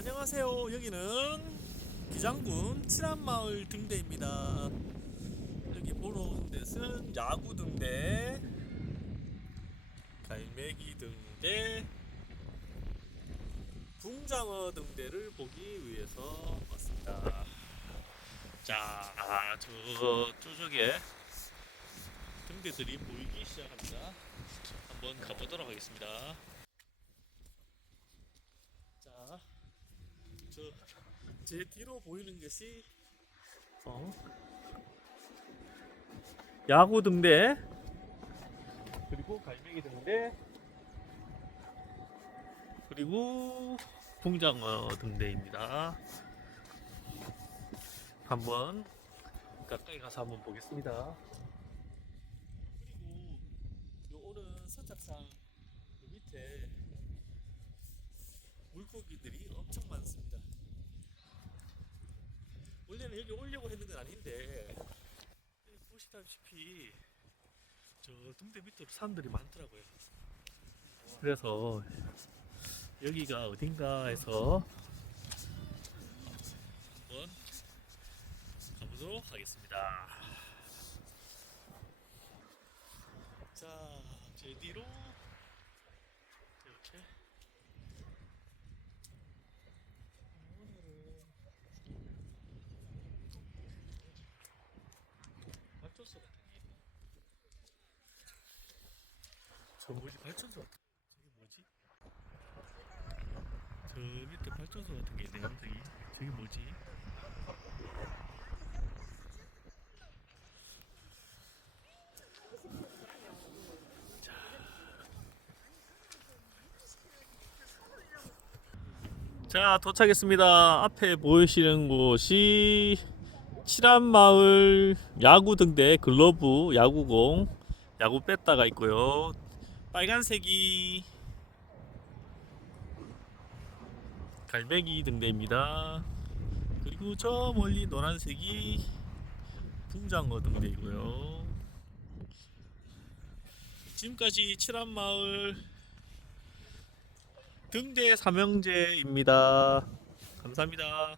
안녕하세요. 여기는 기장군 칠한마을 등대입니다. 여기 보러 온 데는 야구 등대, 갈매기 등대, 붕장어 등대를 보기 위해서 왔습니다. 자, 저 저쪽에 등대들이 보이기 시작합니다. 한번 가보도록 하겠습니다. 자, 저제 뒤로 보이는 것이 어, 야구 등대 그리고 갈매기 등대 그리고 붕장어 등대입니다. 한번 가까이 가서 한번 보겠습니다. 그리고 요 오른 선착상 요 밑에 물고기들이 엄청 많습니다. 원래는 여기 오려고 했는 건 아닌데 보시다시피 저 등대 밑으로 사람들이 많더라고요. 그래서 여기가 어딘가에서 한번 가보도록 하겠습니다. 자, 제 뒤로 이렇게 오늘은 발전소 같은 게 있네. 저 뭐지 발전소 같은 저게 뭐지? 저 밑에 발전소 같은 게 있네요 저기 저게 뭐지? 자 도착했습니다. 앞에 보이시는 곳이 칠한마을 야구 등대 글러브 야구공 야구 뺐다가 있고요. 빨간색이 갈매기 등대입니다. 그리고 저 멀리 노란색이 붕장어 등대이고요. 지금까지 칠한마을 등대 삼형제입니다. 감사합니다.